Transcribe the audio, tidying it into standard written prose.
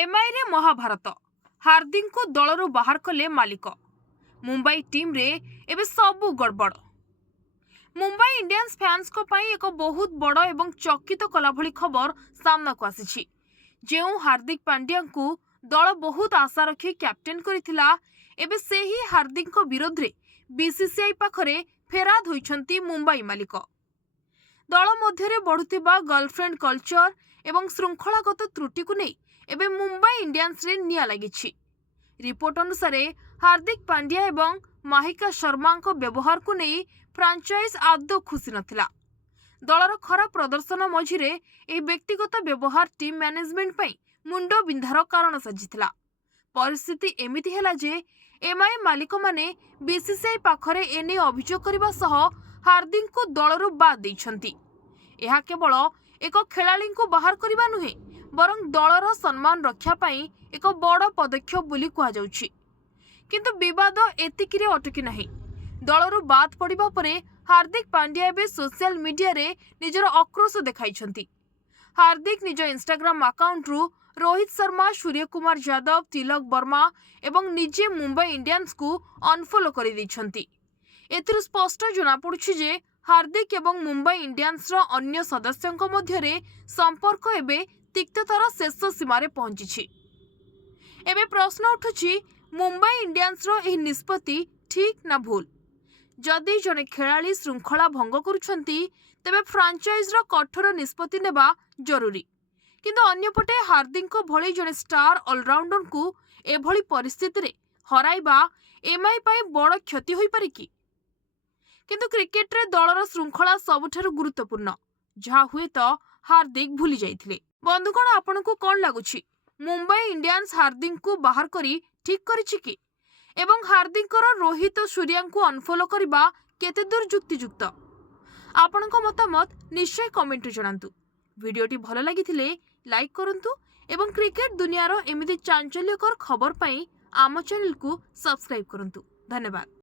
MI रे महाभारत हार्दिक को दलरू बाहर कले मालिक मुंबई टीम रे एबे सबु गड़बड़। मुंबई इंडियंस फैंस को पाई एक बहुत बड़ एवं चकित कला भली खबर सामना को आसी। जेउ हार्दिक पांड्या को दल बहुत आशा रखी कैप्टेन करिथिला, एबे सेही हार्दिक को विरोध रे बीसीसीआई पाखरे फेराद होइछंती मुंबई मालिक। दल मध्यरे बढ़ुथिबा गर्लफ्रेंड कल्चर एवं श्रृंखलागत त्रुटि को नहीं एबे मुंबई इंडियंस रे निया लागिछि। रिपोर्ट अनुसार हार्दिक पांड्या एवं माहिका शर्मा को व्यवहार को नहीं फ्रांचाइज आदौ खुशी नथिला। दलर खराब प्रदर्शन मझिरे एही व्यक्तिगत व्यवहार टीम मैनेजमेंट पई मुंड बिंधार कारण साजिथिला। परिस्थिति एमिति हेला जे एमआई मालिक माने बीसीसीआई पाखरे एने अभियोग करबा सह हार्दिक को दलरू बाद दैछंती। एहा केवल एक खेलाड़ी को बाहर करबा नुहे बरं दलर सम्मान रक्षा पाई एक बड़ पदक्षेप बोली कहा जाउछि। किंतु विवाद एतिकिरे अटकी नहीं। दलरू बाद पड़िबा परे हार्दिक पांड्या एबे सोशल मीडिया रे निजर आक्रोश देखाइछंती। हार्दिक निज इंस्टाग्राम अकाउंट रु रोहित शर्मा, सूर्य कुमार यादव, तिलक वर्मा एवं निजे मुंबई इंडियंस को अनफॉलो कर दैछंती। एथिरु स्पष्ट जना पड़ुछि जे हार्दिक एवं मुंबई इंडियंस रो अन्य सदस्यंक मध्यरे संपर्क एबे तिक्ततार शेष सीमारे पहुंची। एबे प्रश्न उठुछि मुंबई इंडियंस रो एही निष्पत्ति ठीक ना भूल। जदि जने खेलाड़ी श्रृंखला भंग करुछंती तेबे फ्रांचाइज रो कठोर निष्पत्ति नेबा जरूरी। किंतु अन्यपटे हार्दिक को भली जने स्टार ऑलराउंडर को एभली परिस्थिति रे हराइबा एमआई पाई बड़ क्षति होई पारे कि? किंतु क्रिकेट रे दलर श्रृंखला सबुठारु गुरुत्वपूर्ण, जहा हुए तो हार्दिक भूली जाइथिले। बंधुगण, आपनको कोन लागुछि? मुंबई इंडियंस हार्दिक को बाहर करी ठीक करिछि कि? एवं हार्दिक रोहित और सूर्या को अनफॉलो करबा केते दूर युक्तियुक्त? आपनको मतामत निश्चय कमेंट रे जणांतु। वीडियोटी भलो लागिथिले लाइक करंतु एवं क्रिकेट दुनियारो एमिति चांचल्यकर खबर पाई आम चैनल को सब्सक्राइब करंतु। धन्यवाद।